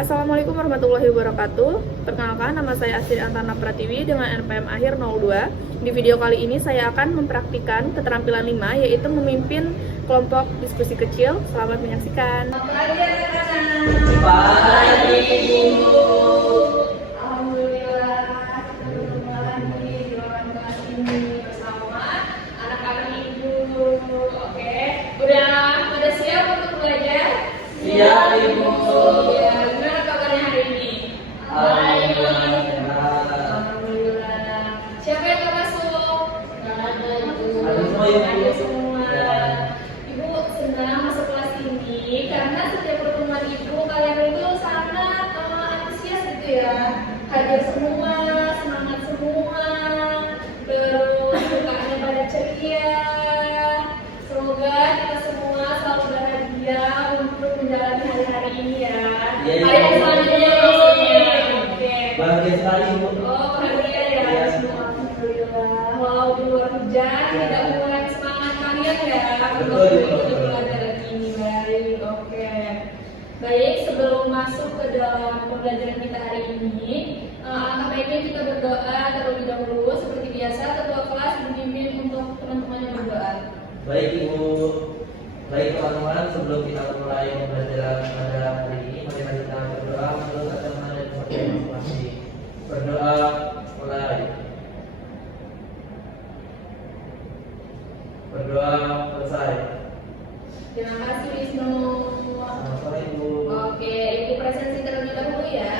Assalamualaikum warahmatullahi wabarakatuh. Perkenalkan, nama saya Astrid Antana Pratiwi dengan NPM akhir 02. Di video kali ini saya akan mempraktikkan keterampilan 5, yaitu memimpin kelompok diskusi kecil. Selamat menyaksikan. Alhamdulillah, kita bertemu lagi di ruangan kelas ini bersama anak-anak ibu. Oke, udah siap untuk belajar? Siap, Ibu. Ya, gimana kabarnya hari ini? Alhamdulillah. Alhamdulillah. Siapa yang gak masuk? Gak ada, Ibu. Ada semua, Ibu. Ada semua. Ya. Ibu senang masuk kelas ini karena setiap pertemuan ibu kalian itu sangat antusias gitu ya. Hadir semua, semangat semua, terus mukanya pada ceria. Semoga kita semua selalu bahagia untuk menjalani hari-hari ini ya. Iya, iya. Hari selanjutnya maksudnya. Oke. Bahagia sekali, Ibu. Oh, bahagia ya. Iya. Alhamdulillah. Walau di luar hujan, tidak mengurangi semangat kalian ya. Betul, Ibu. Untuk belajar ini baik. Oke. Baik, sebelum masuk ke dalam pembelajaran kita hari ini, alangkah baiknya kita berdoa terlebih dahulu. Seperti biasa, ketua kelas memimpin untuk teman-temannya berdoa. Baik, Ibu. Baik, teman-teman, sebelum kita mulai pembelajaran pada hari ini, mari kita berdoa menurut agama dan kepercayaan masing-masing. Berdoa mulai. Berdoa selesai. Terima kasih Wisnu. Selamat sore, Ibu. Oke, Ibu presensi terlebih dahulu ya.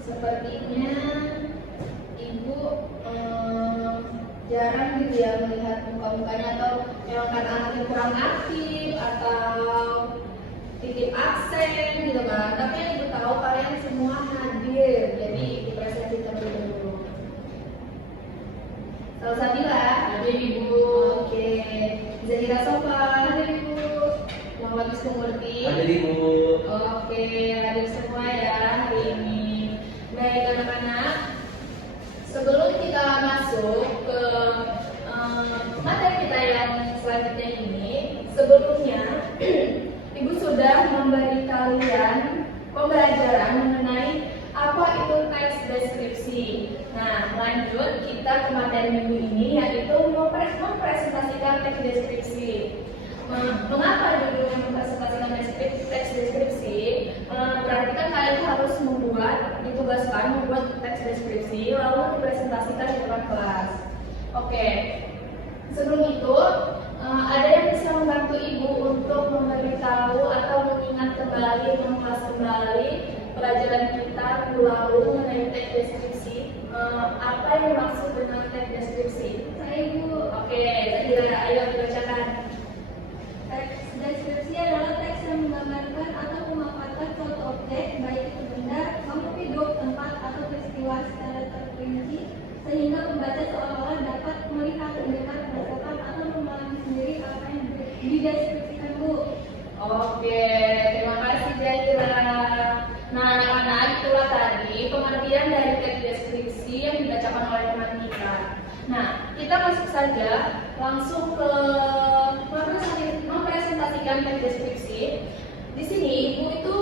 Sepertinya Ibu jarang gitu ya melihat muka-mukanya, atau memang karena anaknya kurang aktif atau titip absen gitu kan. Tapi yang Ibu tahu kalian semua hadir, jadi Ibu presensi terlebih dahulu. Salsabila, hadir Ibu. Oke, Zahira Sofa, hadir Ibu. Muhammad Wisnu Murti. Hadir, Ibu. Oke, hadir semua ya hari ini. Baik anak-anak, sebelum kita masuk ke materi kita yang selanjutnya ini, sebelumnya Ibu sudah memberi kalian pembelajaran mengenai apa itu teks deskripsi. Nah, lanjut kita ke materi minggu ini, yaitu mempresentasikan teks deskripsi. Mengapa judulnya mempresentasikan teks deskripsi? Berarti kan kalian harus ditugaskan membuat teks deskripsi lalu dipresentasikan di depan kelas. Oke. Sebelum itu, ada yang bisa membantu Ibu untuk memberitahu atau mengingat kembali, mengulas kembali pelajaran kita minggu lalu mengenai teks deskripsi. Apa yang dimaksud dengan teks deskripsi? Saya Ibu. Oke, Zahira, ayo dibacakan. Teks deskripsi adalah teks yang menggambarkan atau memaparkan suatu objek, baik itu benda, makhluk hidup, tempat, atau peristiwa secara terperinci, sehingga pembaca seolah-olah dapat melihat, mendengar, merasakan, atau mengalami sendiri apa yang dideskripsikan, Bu. Oke, terima kasih Zahira. Nah, anak-anak, itulah tadi pengertian dari teks deskripsi yang dibacakan oleh teman kita. Nah, kita masuk saja langsung ke mempresentasikan teks deskripsi. Di sini Ibu itu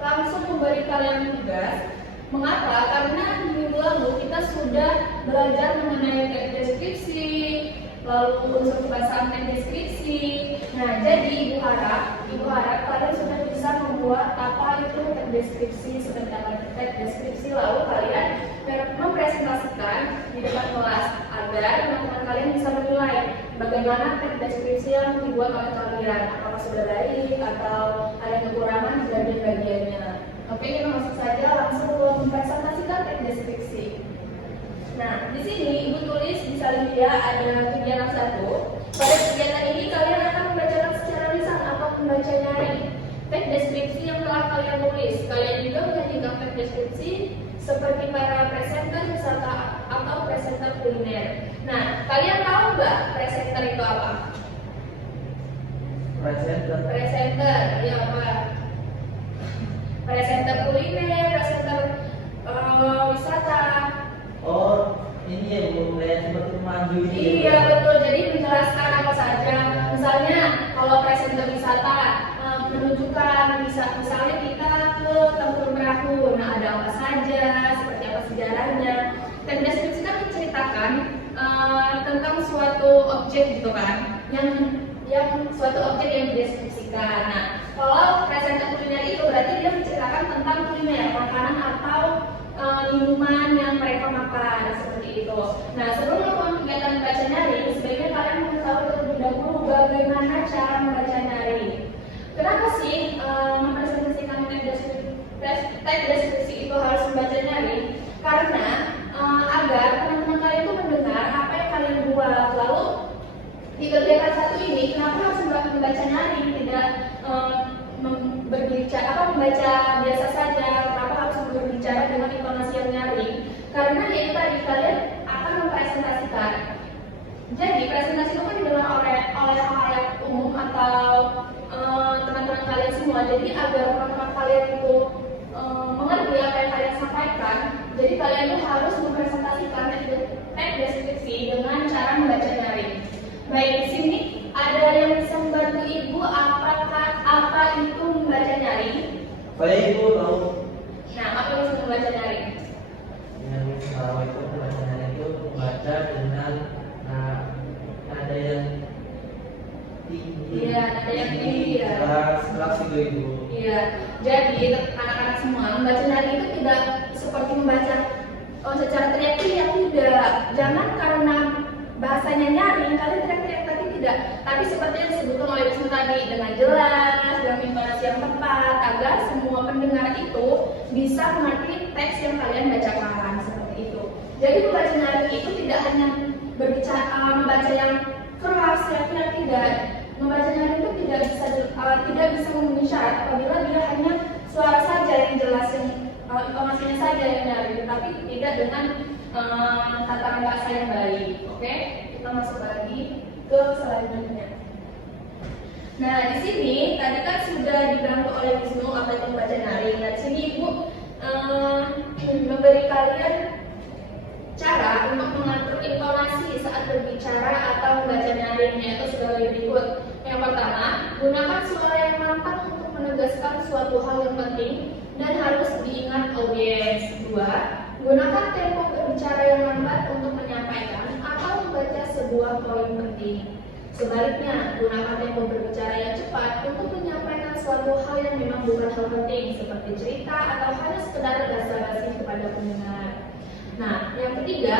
langsung memberi kalian tugas. Mengapa? Karena di minggu lalu kita sudah belajar mengenai teks deskripsi, lalu unsur pembahasan teks deskripsi. Nah, jadi Ibu harap kalian sudah bisa membuat apa itu teks deskripsi, seperti apa teks deskripsi, lalu kalian mempresentasikan di depan kelas agar teman-teman kalian bisa menilai bagaimana teks deskripsi yang dibuat oleh kalian, apakah sudah baik atau ada kekurangan di bagian-bagiannya. Oke, kita masuk saja langsung mempresentasikan teks deskripsi. Nah, di sini Ibu tulis di salin ada kegiatan 1. Pada kegiatan ini kalian akan membacakan secara lisan atau membaca nyari teks deskripsi yang telah kalian tulis. Kalian juga menyanyikan teks deskripsi seperti para presenter wisata atau presenter kuliner. Nah, kalian tahu nggak presenter itu apa? Presenter, ya apa? Presenter kuliner, presenter wisata. Oh, ini ya, Bu, kayak seperti pemandu gitu. Iya betul, jadi menjelaskan apa saja. Misalnya kalau presenter wisata menunjukkan misalnya kita objek gitu kan, yang suatu objek yang dideskripsikan. Nah, kalau presenter kuliner itu berarti dia menceritakan tentang kuliner, makanan atau minuman yang mereka makan seperti itu. Nah, sebelum melakukan kegiatan membaca nyaring, sebaiknya kalian mengetahui terlebih dahulu bagaimana cara membaca nyaring. Kenapa sih mempresentasikan teks deskripsi itu harus membaca nyaring? Karena agar teman-teman kalian itu mendengar apa yang kalian buat. Lalu di kegiatan satu ini, kenapa harus membaca nyaring, tidak membaca biasa saja? Kenapa harus berbicara dengan intonasi yang nyaring? Karena ya tadi kalian akan mempresentasikan. Jadi presentasi itu kan didengar oleh halayak umum atau teman-teman kalian semua. Jadi agar teman-teman kalian itu mengerti apa yang kalian sampaikan, jadi kalian itu harus mempresentasikan teks deskripsi dengan cara membaca nyaring. Baik, di sini ada yang bisa membantu ibu apa itu membaca nyaring? Baik ibu tahu. Nah, apa itu membaca nyaring? Yang tahu itu membaca nyaring itu membaca dengan nada yang tinggi. Iya, nada yang tinggi ya. Keras gitu ibu. Iya, jadi anak-anak semua membaca nyaring itu tidak seperti membaca secara teriak-teriak, tidak. Jangan karena bahasanya nyaring kalian teriak-teriak, tapi tidak. Tapi seperti yang disebutkan oleh Wisnu tadi, dengan jelas, dengan intonasi yang tepat, agar semua pendengar itu bisa mengerti teks yang kalian bacakan seperti itu. Jadi membaca nyaring itu tidak hanya membaca yang keras, teriak-teriak, tidak. Membaca nyaring itu tidak bisa memenuhi syarat apabila dia hanya suara saja yang jelas, yang intonasinya saja yang nyaring, tapi tidak dengan tatanan bahasa yang baik. Oke, kita masuk lagi ke selanjutnya. Nah, di sini tadi kan sudah dibantu oleh Wisnu apa itu membaca nyaring. Nah, di sini Ibu memberi kalian cara untuk mengatur intonasi saat berbicara atau membaca nyaring, yaitu sebagai berikut. Yang pertama, gunakan suara yang lantang untuk menegaskan suatu hal yang penting dan harus diingat audiens. Dua, gunakan tempo berbicara yang lambat untuk menyampaikan atau membaca sebuah poin penting. Sebaliknya, gunakan tempo berbicara yang cepat untuk menyampaikan suatu hal yang memang bukan hal penting, seperti cerita atau hanya sekedar basa-basi kepada pendengar. Nah, yang ketiga,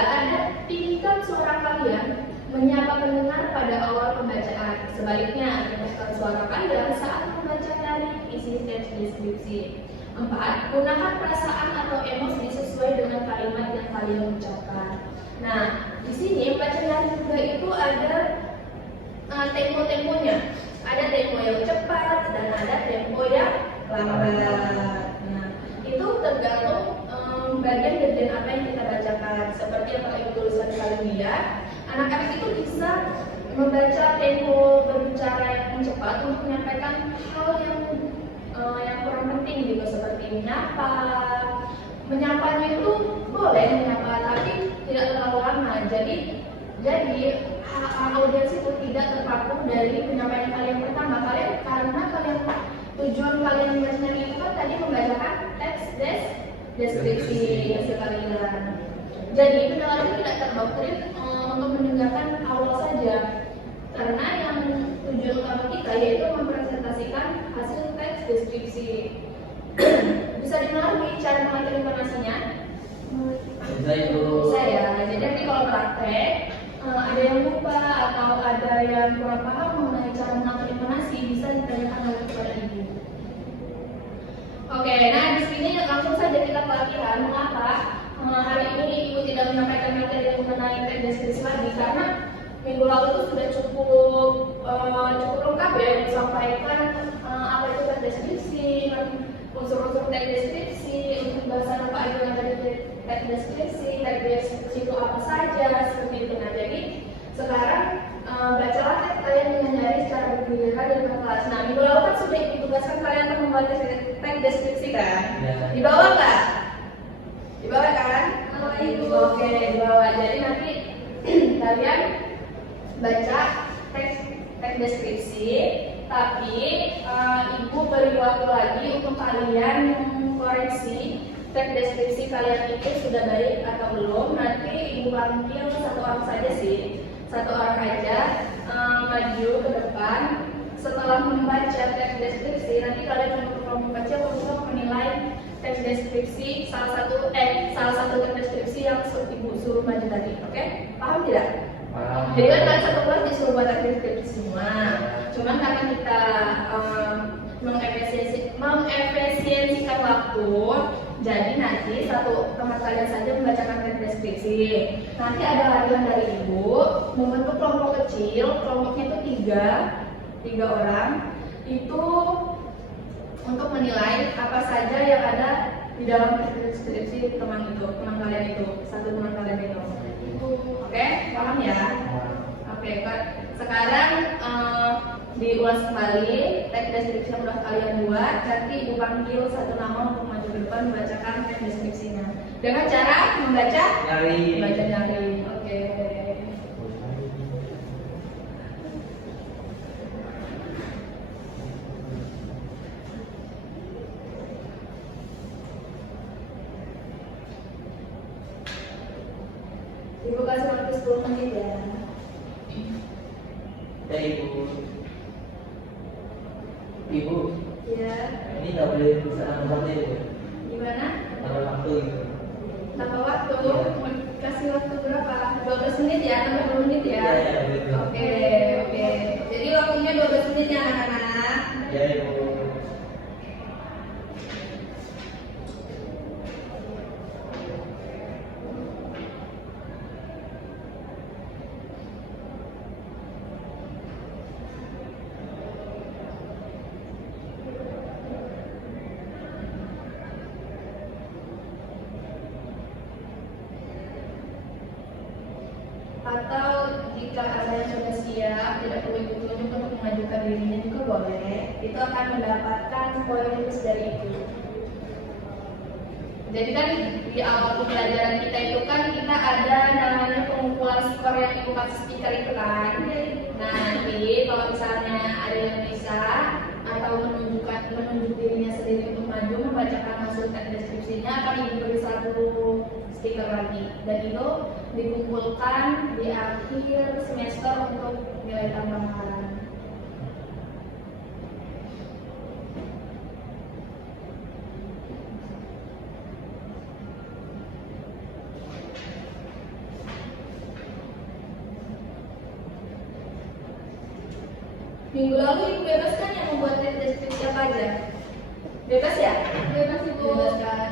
tinggikan suara kalian menyapa pendengar pada awal pembacaan. Sebaliknya, rendahkan suara kalian saat membaca nyaring isi teks deskripsi. 4. Gunakan perasaan atau emosi sesuai dengan kalimat yang kalian ucapkan. Nah, di sini membaca nyaring juga itu ada tempo-temponya. Ada tempo yang cepat dan ada tempo yang lambat. Nah, itu tergantung bagian apa yang kita bacakan. Seperti yang Pak Ibu tulisan kalian lihat, anak-anak itu bisa membaca tempo berbicara yang cepat untuk menyampaikan hal yang kurang penting gitu, seperti menyapanya itu boleh menyapa tapi tidak terlalu lama. Jadi audiens itu tidak terpaku dari penyampaian kalian pertama. Karena tujuan kalian membaca itu kan tadi membacakan teks deskripsi hasil kalian. Jadi pendengar itu tidak terdoktrin untuk mendengarkan awal saja, karena yang tujuan utama kita yaitu mempresentasikan hasil teks deskripsi. Bisa dimengerti cara mengatur informasinya? Bisa itu. Bisa ya. Jadi nanti kalau praktek ada yang lupa atau ada yang kurang paham mengenai cara mengatur informasi, bisa ditanyakan lagi kepada ibu. Oke, nah di sini langsung saja kita ke latihan. Mengapa hari ini ibu tidak menyampaikan materi mengenai teks deskripsi lagi? Karena minggu lalu itu sudah cukup lengkap ya disampaikan apa itu teks deskripsi, unsur-unsur teks deskripsi, untuk bahasan apa aja yang ada di teks deskripsi itu apa saja, seperti itu. Nah, jadi sekarang bacalah teks kalian dengan nyaring secara bergiliran dan berkelas. Nah, minggu lalu kan sudah ditugaskan kalian untuk membuat teks deskripsi kan? Ya. Dibawa nggak? Dibawa kan? Ibu. Oke, dibawa. Jadi nanti kalian baca teks deskripsi, tapi ibu beri waktu lagi untuk kalian mengkoreksi teks deskripsi kalian itu sudah baik atau belum. Nanti ibu panggil satu orang saja sih. satu orang aja maju ke depan. Setelah membaca teks deskripsi, nanti kalian untuk kelompok kecil untuk menilai teks deskripsi salah satu teks deskripsi yang ibu suruh maju tadi. Oke? Paham tidak? Paham. Jadi kan kalian satu kelas disuruh buat teks deskripsi semua. Cuman karena kita mengefisiensikan waktu, jadi nanti satu teman kalian saja membacakan teks deskripsi. Nanti ada harian dari ibu membentuk kelompok kecil, kelompoknya itu tiga orang, itu untuk menilai apa saja yang ada di dalam teks deskripsi teman kalian itu, satu teman kalian itu. Oke, paham ya? Oke, sekarang diulas kembali teks deskripsi yang sudah kalian buat. Nanti ibu panggil satu nama untuk maju ke depan membacakan teks deskripsinya dengan cara membaca nyari. Oke. Ibu kasih waktu 10 menit ya. Ya Ibu, Ya. ini nggak boleh bisa waktu ya, Bu? Gimana? Tambah waktu gitu. Tambah waktu. Iya. Kasih waktu berapa? 12 menit ya, tambah 10 menit ya. Iya, betul. Oke. Jadi waktunya 12 menit ya anak-anak. Ya Ibu. Atau jika ada yang sudah siap, tidak perlu ibu tunjuk untuk mengajukan dirinya juga boleh. Itu akan mendapatkan poin dari ibu. Jadi kan di awal pembelajaran kita itu kan kita ada namanya pengumpulan skor yang ibu kasih speaker itu kan. Nah nanti kalau misalnya ada yang bisa atau menunjuk dirinya sendiri untuk maju membacakan hasil teks deskripsinya, akan ibu beri satu stiker lagi, dan itu dikumpulkan di akhir semester untuk nilai tambahan. Minggu lalu ibu bebas kan yang membuat teks deskripsi apa aja? Bebas ya? Bebas ibu. Bebas kan?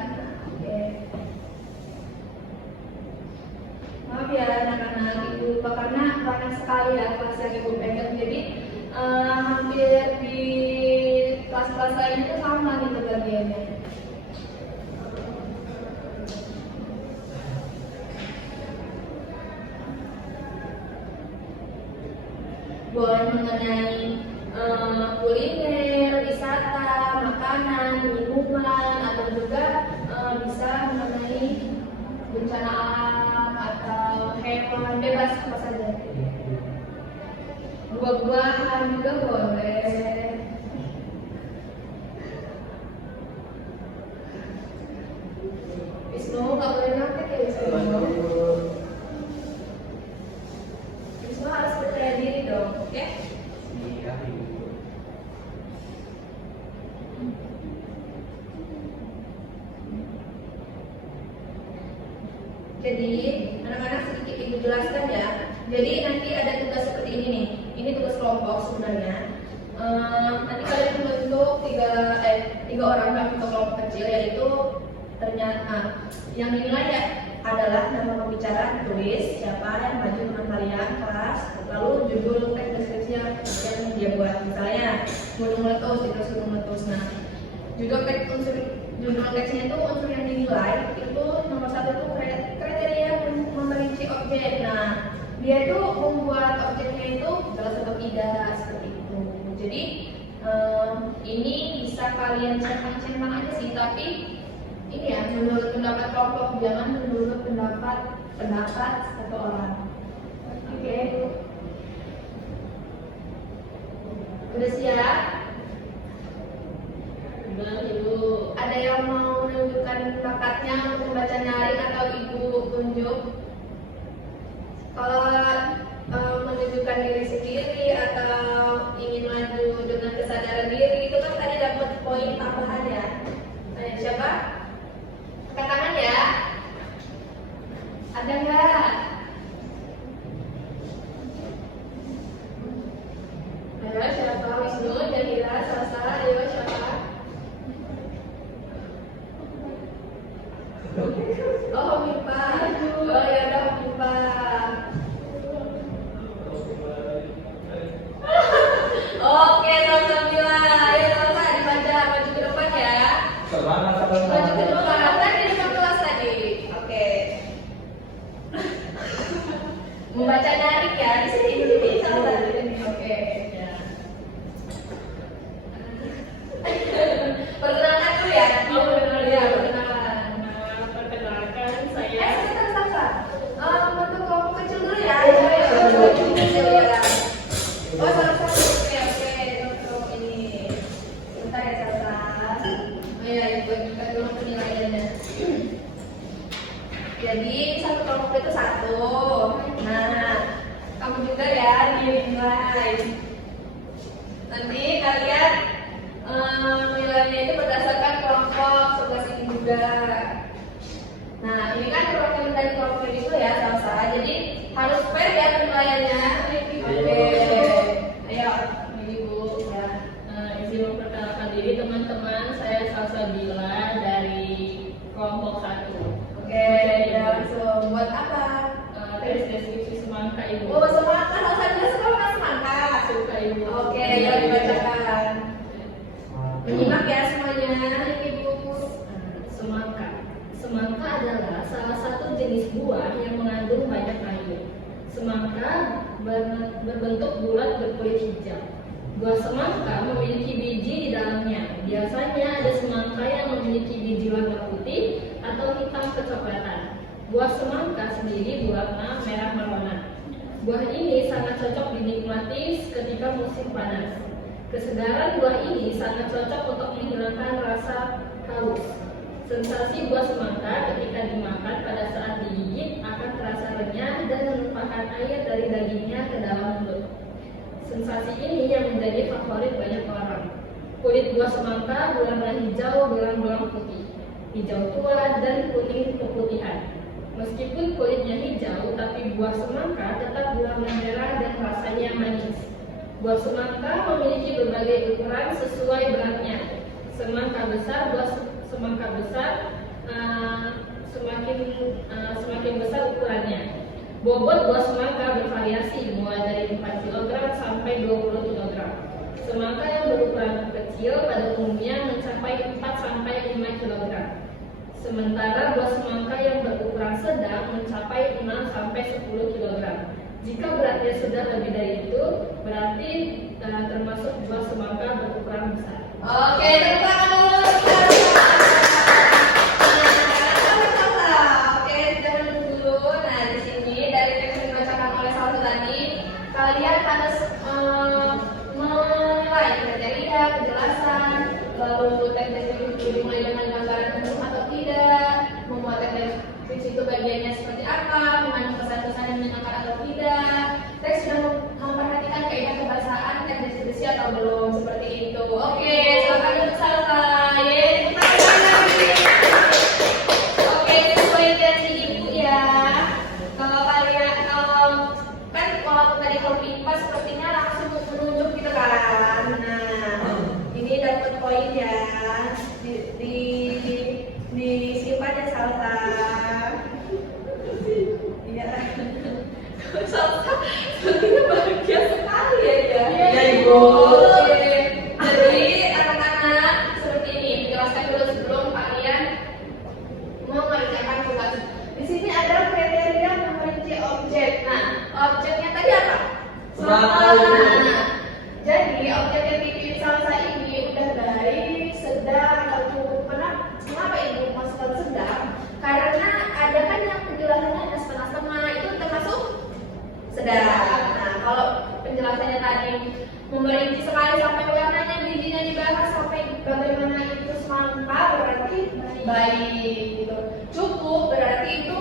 Oke. Maaf ya anak-anak, ibu lupa karena banyak sekali ya kelas yang ibu pegang. Jadi hampir di kelas-kelas lain itu sama gitu bagiannya. Boleh mengenai kuliner, wisata, makanan, minuman, atau juga bisa mengenai bencana alam atau hewan, bebas apa saja. Buah-buahan juga boleh. Wisnu nggak boleh nakal ya Wisnu. Wisnu harus percaya diri dong, oke? Iya Ibu. Jadi anak-anak sedikit ibu jelaskan ya. Jadi nanti ada tugas seperti ini nih. Ini tugas kelompok sebenarnya. Nanti kalian membentuk tiga orang dalam bentuk kelompok kecil, yaitu ternyata yang dinilai ya adalah nama pembicara, tulis siapa yang maju teman kalian kelas, lalu judul teks deskripsi yang dia buat, misalnya gunung meletus, itu gunung meletus. Nah, judul teksnya itu unsur yang dinilai itu nomor satu itu kriteria memerinci objek. Nah, dia itu membuat objeknya itu dalam bentuk tidak seperti itu. Jadi ini bisa kalian centang-centang aja sih, tapi ini ya menurut pendapat kelompok, jangan menurut pendapat satu orang. Oke. Udah siap? Udah ibu. Ada yang mau menunjukkan bakatnya untuk membaca nyaring atau ibu tunjuk? Kalau menyuarakan diri sendiri atau ingin maju dengan kesadaran diri, itu kan tadi dapat poin tambahan ya. Tanya siapa? Angkat tangan ya. Ada nggak? Ayo siapa? Wisnu, Jahira, Salsa, ayo siapa? Oh, Mipa. Oh ya udah Mipa. Oke, Salsa bilang. Ayo Salsa dibaca, maju ke depan ya. Semangat Maju ke depan. Tadi di depan kelas tadi. Oke. Membaca narik ya. Di sini Salsa. Oke. Ya. Perkenalkan dulu ya. Oh, perkenalan. Ya, perkenalan. Nah, perkenalkan saya. Sebentar, sebentar. Bentuk kelompok kecil dulu ya. Kelompok kecil ya. Oh, salah satu. Oke. Untuk ini. Sebentar ya, salah. Oh ya, buat dulu penilaiannya. Jadi satu kelompok itu satu. Nah, kamu juga ya dinilai. Nanti kalian menilainya itu berdasarkan kelompok sebelah sini juga. Nah, ini kan perwakilan dari kelompok itu ya, Salsa. Jadi harus fair ya penilaiannya. Oke. Ayo, ini Bu. Ya. Izin memperkenalkan diri teman-teman, saya Salsabila dari kelompok 1. Oke, ya langsung buat apa? Tes deskripsi semangka Ibu. Oh, semangka. Salsa jelas sekolah kan semangka. Suka Ibu. Oke, ya dibacakan. Menyimak ya semuanya. Ibu. Semangka. Semangka adalah salah satu jenis buah yang mengandung banyak air. Semangka berbentuk bulat berkulit hijau. Buah semangka memiliki biji di dalamnya. Biasanya ada semangka yang memiliki biji warna putih atau hitam kecoklatan. Buah semangka sendiri berwarna merah merona. Buah ini sangat cocok dinikmati ketika musim panas. Kesegaran buah ini sangat cocok untuk menghilangkan rasa haus. Sensasi buah semangka ketika dimakan pada saat digigit akan terasa renyah dan menumpahkan air dari dagingnya ke dalam mulut. Sensasi ini yang menjadi favorit banyak orang. Kulit buah semangka berwarna hijau belang-belang putih, hijau tua dan kuning keputihan. Meskipun kulitnya hijau, tapi buah semangka tetap berwarna merah dan rasanya manis. Buah semangka memiliki berbagai ukuran sesuai beratnya. Semangka besar, buah semangka besar semakin besar ukurannya. Bobot buah semangka bervariasi mulai dari 4 kg sampai 20 kg. Semangka yang berukuran kecil pada umumnya mencapai 4 sampai 5 kg. Sementara buah semangka yang berukuran sedang mencapai 6 sampai 10 kg. Jika beratnya sudah lebih dari itu, berarti termasuk buah semangka berukuran besar. Oke, tepuk tangan dulu. Oke, kita menunggu dulu. Nah, di sini dari teks yang dibacakan oleh Salsa tadi, kalian harus menilai kriteria, kejelasan, lalu teks deskripsi dimulai dengan gambaran umum atau tidak, membuat teks deskripsi itu bagiannya seperti apa, mengandung pesan-pesan yang menyenangkan atau tidak, teks sudah memperhatikan kaidah kebahasaan teks deskripsi atau belum, seperti itu. Oke, silakan untuk Salsa. Oke, sesuai janji Ibu ya. Kalau kalian kan kalau tadi kalau IPA sepertinya langsung menunjuk gitu kan. Nah, ini dapat poin ya. Disimpan ya Salsa. Iya. Salsa sepertinya bahagia sekali ya dia. Iya, Ibu. Oke. Jadi anak-anak seperti ini dijelaskan dulu sebelum kalian mengerjakan tugas. Di sini ada kriteria memerinci objek. Nah, objeknya tadi apa? Semangka. Nah, jadi objek yang dipilih Salsa ini udah baik, sedang, atau cukup. Kenapa Ibu masukkan sedang? Karena ada kan yang penjelasannya ada setengah-setengah, itu termasuk sedang. Nah, kalau penjelasannya tadi memerinci sekali sampai warnanya, bijinya dibahas sampai bagaimana itu semangka, berarti baik gitu. Cukup berarti itu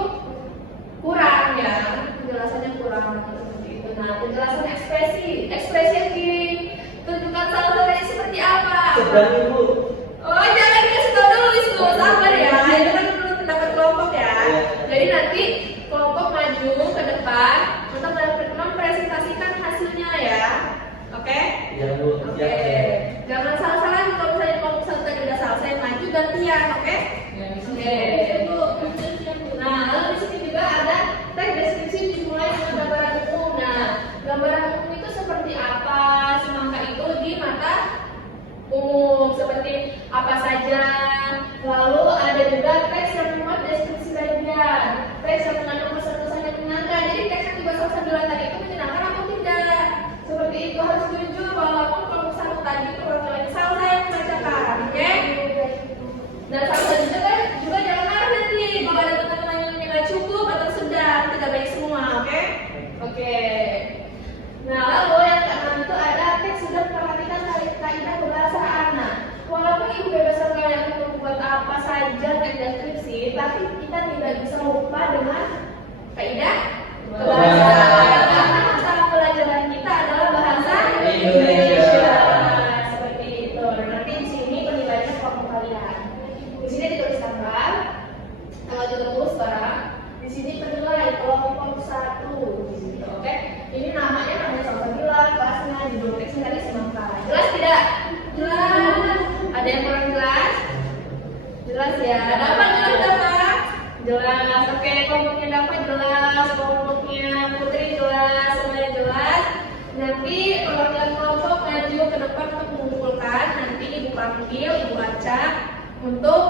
kurang ya, penjelasannya kurang seperti itu. Nah, penjelasan ekspresi yang ditunjukkan salsa seperti apa? Sedang Ibu. Oh, jangan dikasih tahu dulu, Wisnu. Sabar ya. Itu kan dulu pendapat kelompok ya. Jadi nanti kelompok maju ke depan untuk mempresentasikan hasilnya ya. Oke? Ya Bu. Oke. Jangan salah-salah kalau misalnya kelompok satu tadi udah selesai maju gantian, oke? Oke. Nah, lalu di sini juga ada teks deskripsi dimulai dengan gambaran umum. Nah, gambaran umum itu seperti apa? Semangka itu di mata umum seperti apa saja. Lalu ada juga teks yang memuat deskripsi bagian, teks yang mengandung pesan-pesan yang menyenangkan. Jadi teks yang dibahas sambil tadi itu menyenangkan atau tidak? Seperti itu harus jujur walaupun kelompok satu tadi perwakilan salsa yang membacakan, oke? Dan salsa juga jangan marah nanti kalau ada teman-teman yang nilai cukup atau sedang, tidak baik semua, oke? Oke. Nah, lalu yang keenam itu ada teks sudah memperhatikan kaidah kebahasaan. Nah, walaupun ibu bebaskan kalian untuk membuat apa saja teks deskripsi, tapi kita tidak bisa lupa dengan kaidah kebahasaan. Karena mata pelajaran kita adalah bahasa Indonesia. Seperti itu. Nanti di sini penilaiannya kelompok kalian. Di sini ditulis tanggal 30 sekarang. Di sini penilai kelompok 1 di sini, oke? Ini namanya salsa bilang, kelasnya, judul teksnya tadi semangka. Jelas tidak? Jelas. Ada yang kurang jelas? Jelas ya. Dapat jelas? Jelas. Oke, kelompoknya dapat jelas, kelompoknya Putri jelas, semuanya jelas. Nanti perwakilan kelompok maju ke depan untuk mengumpulkan. Nanti ibu panggil, ibu acak untuk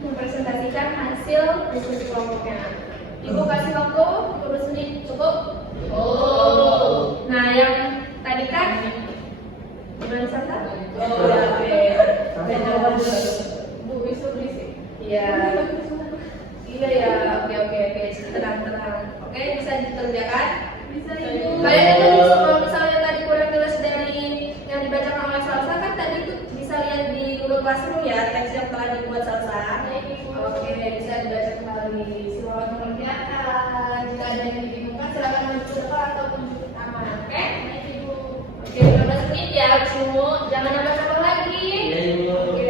mempresentasikan hasil diskusi kelompoknya. Ibu kasih waktu 20 menit, cukup? Oh. Nah, yang tadi kan gimana Santa? Oh, ya, oke. Bu, besok berisik. Iya. Iya ya, oke. Tenang. Oke, bisa dikerjakan? Bisa ibu. Kalian itu kalau misalnya tadi kurang jelas dari yang dibacakan oleh Salsa kan tadi itu bisa lihat di Google Classroom ya teks yang telah dibuat Salsa. Oke, bisa dibaca kembali. Selamat mengerjakan. Jika ada yang dibingungkan silakan maju ke depan ataupun duduk aman. Oke? Oke, 15 menit ya, semua. Jangan nambah-nambah lagi. Ya Ibu. Oke.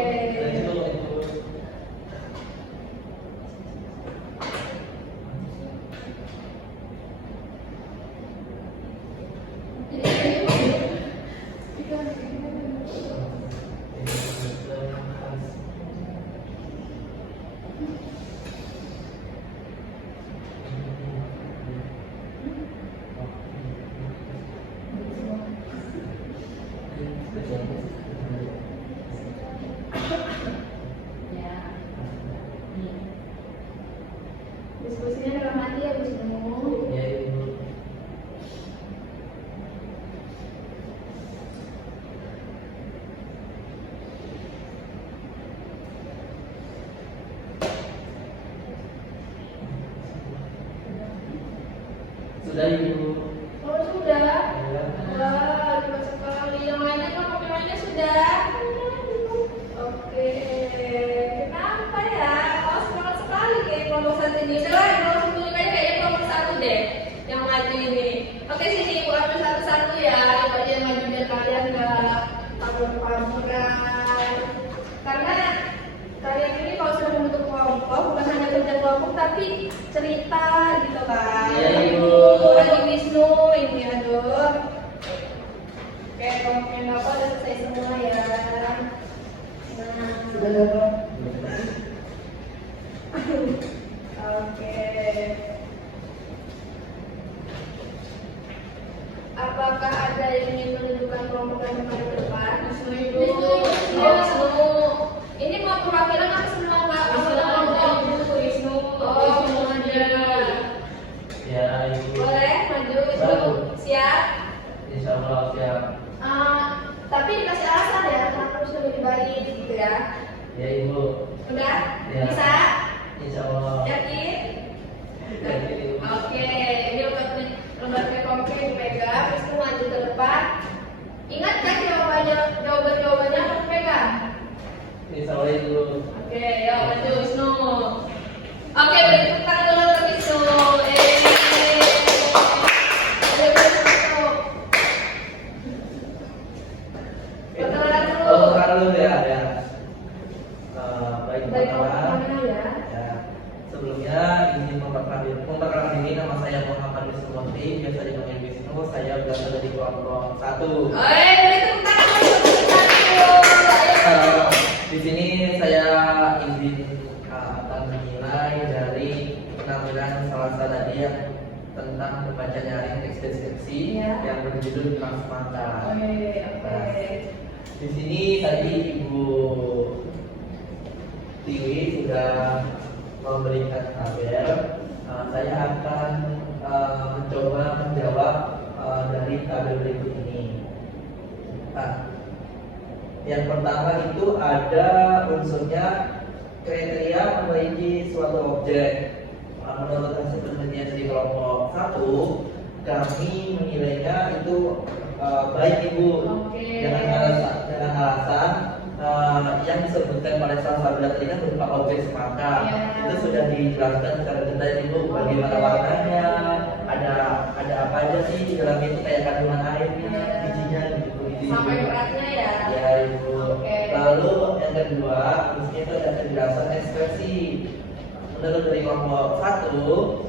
Diskusinya dalam hati ya, Bu Sinu. Ya Ibu. Sudah Ibu. Oh, sudah. Ya. Wah, cepat sekali. Yang lainnya kelompok yang lainnya sudah. Oke. Kenapa ya? Oh, semangat sekali kayak kelompok satu ini. Udah lah, kelompok satu kayaknya kelompok satu deh yang maju ini. Oke, sini ibu ambil satu-satu ya. Ibu aja yang maju biar kalian nggak pamor-pamoran. Karena kalian ini kalau sudah membentuk kelompok bukan hanya kerja kelompok tapi cerita gitu kan. Iya, Ibu. Lagi Wisnu ini aduh. Oke, kelompoknya Bapak udah selesai semua ya. Nah, oke. Apakah ada yang ingin menunjukkan kelompok yang kemarin ke depan? Wisnu. Oh, Wisnu. Ini mau perwakilan apa semua Pak? Kelompok Wisnu. Oh, Wisnu aja. Ya Ibu. Boleh maju Wisnu. Baru. Siap? Insya Allah siap. Tapi dikasih alasan ya, kenapa harus lebih baik gitu ya. Ya Ibu. Udah? Ya. Bisa? Insya Allah. Yakin? Yakin. Oke, ini lembar kelompoknya dipegang, terus maju ke depan. Ingat kan jawaban-jawabannya apa dipegang? Insya Allah Ibu. Oke, yuk maju Wisnu. Oke, beri tepuk tangan dulu untuk Wisnu. Ada Baik, pertama, ya. ya, sebelumnya izin memperkenalkan diri, nama saya Muhammad Wisnu Mukti, biasa dipanggil Wisnu. Saya berasal dari kelompok 1. Beri tepuk tangan untuk satu. Di sini saya izin akan menilai dari penampilan salah satu tadi yang tentang membaca nyaring teks deskripsi Ya. yang berjudul Kelas Mata. Oke. Di sini tadi Ibu Tiwi sudah memberikan tabel. Saya akan mencoba menjawab dari tabel berikut ini. Nah, yang pertama itu ada unsurnya kriteria memiliki suatu objek. Menurut hasil penelitian di kelompok 1, kami menilainya itu baik Ibu. Oke. Dengan alasan yang disebutkan pada salah satu tadi kan berupa objek semata. Ya. Itu sudah dijelaskan secara detail Ibu, bagaimana warnanya, ada apa aja sih di dalam itu, kayak kandungan airnya, bijinya gitu. Sampai beratnya ya. Ya Ibu. Oke. Lalu yang kedua, di sini itu ada penjelasan ekspresi. Menurut dari kelompok 1,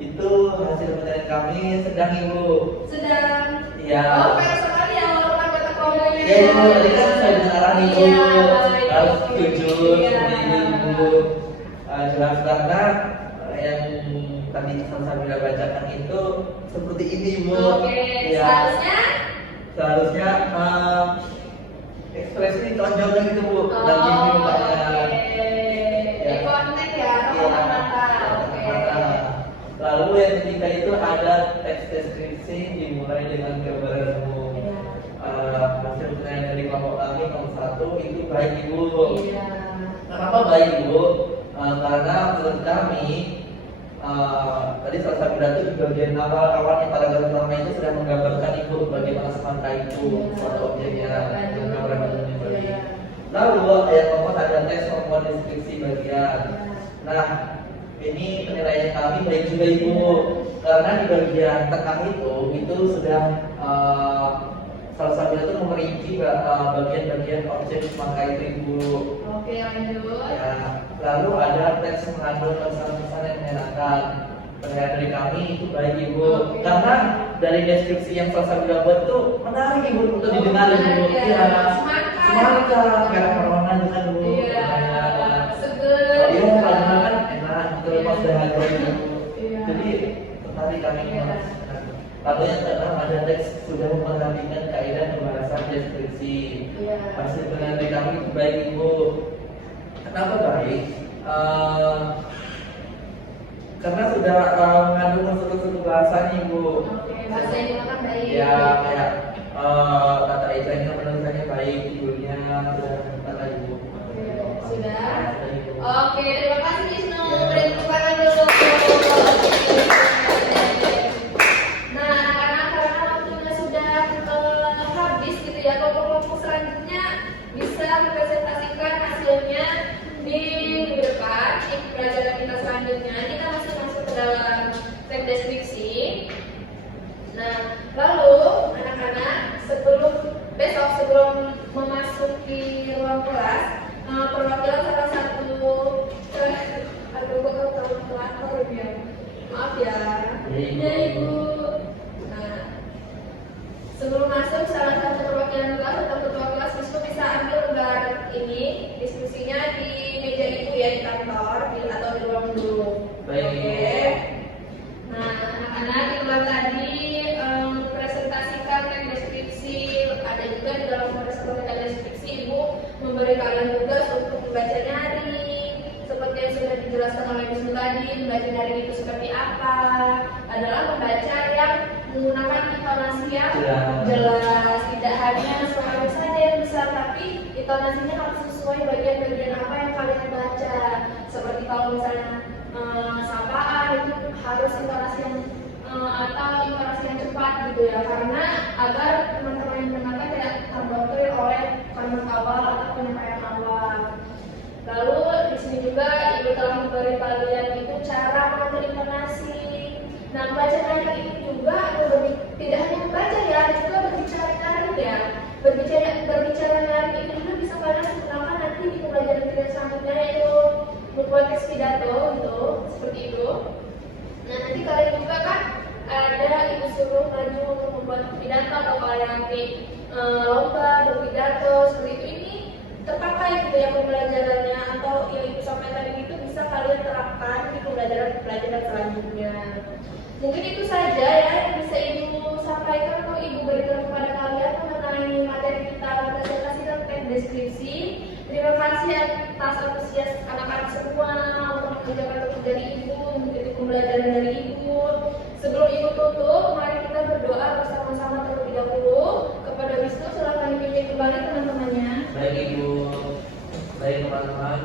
itu hasil penelitian kami sedang Ibu. Sedang. Iya. Oh, fair sekali ya walaupun anggota kelompoknya. Ya Ibu, tadi kan saya dengar arahan Ibu Iya, harus baik. setuju Iya. seperti ini Ibu. Jelas karena yang tadi saya sudah bacakan itu seperti ini Ibu. Oke, Ya. seharusnya Ekspresi ditonjolkan gitu Bu. oh, Dan ini oke. mukanya. Di konten ya, Iya, tatap mata. Oke. Lalu yang ketiga itu ada teks deskripsi dimulai dengan gambaran umum. Iya. Hasil penilaian dari kelompok kami nomor 1 itu baik Ibu. Iya. Kenapa baik Ibu? Karena menurut kami tadi salah satu data di bagian awalnya paragraf pertama itu sudah menggambarkan Ibu bagaimana semata itu Iya. suatu objeknya dengan gambaran umumnya tadi. Iya. Lalu yang keempat ada teks membuat deskripsi bagian. Iya. Nah, ini penilaian kami baik juga Ibu, karena di bagian tengah itu sudah salah satu itu merinci bagian-bagian objek semangka itu Ibu. Oke, lanjut. Ya, lalu ada teks mengandung pesan-pesan yang menyenangkan. Penilaian dari kami itu baik Ibu, Oke. karena dari deskripsi yang salah satu buat itu menarik Ibu untuk didengar Ibu. Iya. Iya, Semangat. kayak perlawanan dengan Bu. Iya. Nah, Seger. iya, karena kan enak gitu lepas Iya. dari itu. Iya. Jadi tertarik kami Iya. Mas. Lalu yang keenam ada teks sudah memperhatikan kaidah pembahasan deskripsi. Iya. Hasil penelitian kami itu baik Ibu. Kenapa baik? Karena sudah mengandung unsur-unsur bahasanya Ibu. Oke, bahasa yang digunakan baik. Ya kayak kata Ibrahim penulisannya baik, judulnya sudah kata Ibu. Oke, sudah. Sudah, Ibu. Oke, terima kasih Wisnu. Ya. Beri tepuk tangan dulu. Nah, karena waktunya sudah habis gitu ya, kelompok-kelompok selanjutnya bisa mempresentasikan hasilnya di minggu depan. Di pelajaran kita selanjutnya kita masih masuk ke dalam teks deskripsi. Nah, lalu anak-anak sebelum memasuki ruang kelas, perwakilan salah satu maaf ya. Ya Ibu. Nah, sebelum masuk salah satu perwakilan kelas atau ketua kelas Wisnu bisa ambil lembar ini diskusinya di meja Ibu ya, di kantor atau di ruang guru. Baik. Oke. Nah, anak-anak di kelas tadi presentasikan teks deskripsi, ada juga di dalam presentasi teks deskripsi Ibu memberi kalian tugas untuk membaca nyaring seperti yang sudah dijelaskan oleh Wisnu tadi. Membaca nyaring itu seperti apa? Adalah membaca yang menggunakan intonasi yang jelas, tidak hanya suara saja yang besar, tapi intonasinya harus sesuai bagian-bagian apa yang kalian baca. Seperti kalau misalnya sapaan itu harus intonasi yang atau intonasi yang cepat gitu ya, karena agar teman-teman yang mendengarkan tidak terblokir oleh kalimat awal atau penyampaian awal. Lalu di sini juga Ibu telah memberi kalian itu cara mengatur intonasi. Nah, membaca nyaring itu juga tidak hanya membaca ya, juga berbicara nyaring ya. Berbicara nyaring itu juga bisa kalian gunakan nanti di pembelajaran kita selanjutnya, yaitu membuat teks pidato gitu, seperti itu. Nah, nanti kalian juga kan ada ibu suruh maju untuk membuat pidato, atau kalian nanti lomba berpidato seperti itu. Ini terpakai gitu ya pembelajarannya, atau yang ibu sampaikan itu bisa kalian terapkan di pembelajaran selanjutnya. Mungkin itu saja ya yang bisa ibu sampaikan atau ibu berikan kepada kalian mengenai materi kita presentasi dan teks deskripsi. Terima kasih atas antusias anak-anak semua untuk mengerjakan tugas dari ibu, mengikuti pembelajaran dari ibu. Sebelum ibu tutup, mari kita berdoa bersama-sama terlebih dahulu. Kepada Wisnu, silakan dipimpin kembali teman-temannya. Baik Ibu, baik teman-teman,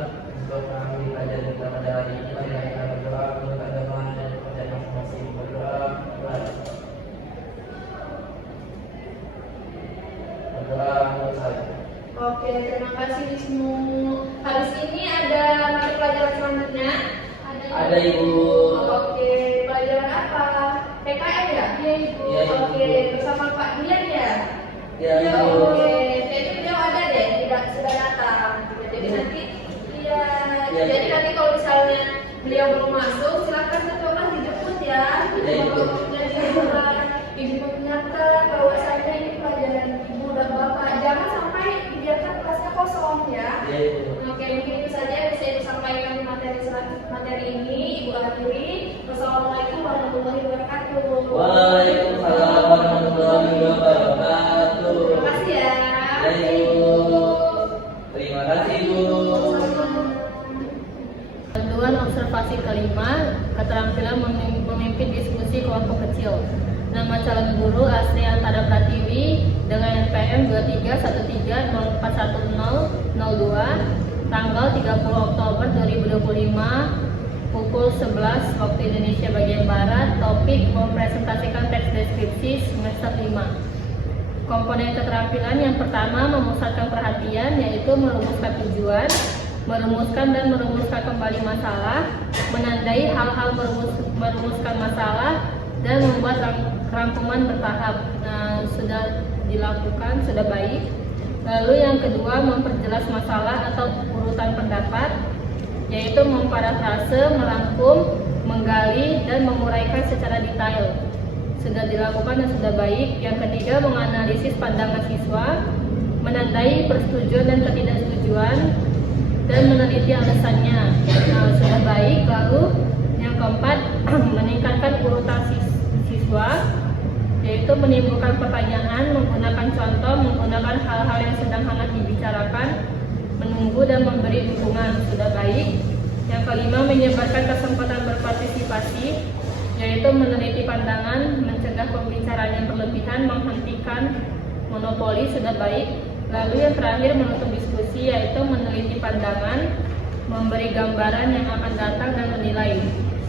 untuk mengambil pelajaran kita pada hari ini, mari kita berdoa untuk agama dan pekerjaan masing-masing. Berdoa, untuk saya. Oke, terima kasih Wisnu. Habis ini ada mata pelajaran selanjutnya. Ada Ibu. Oke, pelajaran apa? PKM ya? Iya, Ibu. Iya, Ibu. Oke, bersama Pak Dian ya? Ya Ibu. Oke, jadi beliau ada deh, tidak sudah datang. Jadi nanti, iya. Iya, Jadi Ibu. nanti kalau misalnya beliau belum masuk, silakan setelah dijemput ya. Iya, Ibu. Jadi ibu mengingatkan bahwasanya ini pelajaran ibu dan bapak. Jangan sampai dibiarkan kelasnya kosong ya. Ya Ibu. Oke, mungkin itu saja yang bisa ibu sampaikan di materi ini. Ibu akhiri. Wassalamualaikum warahmatullahi wabarakatuh. Waalaikumsalam warahmatullahi wabarakatuh. Terima kasih ya. Ya Ibu. Terima kasih Ibu. Panduan observasi kelima, keterampilan memimpin diskusi kelompok kecil. Nama calon guru Astri Antara Pratiwi dengan NPM 2313041002, tanggal 30 Oktober 2025, pukul 11 waktu Indonesia bagian Barat. Topik mempresentasikan teks deskripsi semester 5. Komponen keterampilan yang pertama memusatkan perhatian, yaitu merumuskan tujuan, merumuskan dan merumuskan kembali masalah, menandai hal-hal merumuskan masalah, dan membuat rangkuman bertahap. Nah, sudah dilakukan, sudah baik. Lalu yang kedua, memperjelas masalah atau urutan pendapat, yaitu memparafrase, merangkum, menggali, dan menguraikan secara detail. Sudah dilakukan dan sudah baik. Yang ketiga, menganalisis pandangan siswa, menandai persetujuan dan ketidaksetujuan, dan meneliti alasannya. Nah, sudah baik. Lalu yang keempat, meningkatkan urutan siswa, yaitu menimbulkan pertanyaan, menggunakan contoh, menggunakan hal-hal yang sedang hangat dibicarakan, menunggu dan memberi dukungan. Sudah baik. Yang kelima, menyebarkan kesempatan berpartisipasi, yaitu meneliti pandangan, mencegah pembicaraan yang berlebihan, menghentikan monopoli. Sudah baik. Lalu yang terakhir, menutup diskusi, yaitu meneliti pandangan, memberi gambaran yang akan datang, dan menilai.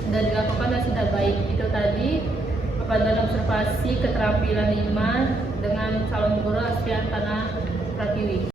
Sudah dilakukan dan sudah baik. Itu tadi panduan observasi keterampilan 5 dengan calon guru Astri Antara Pratiwi.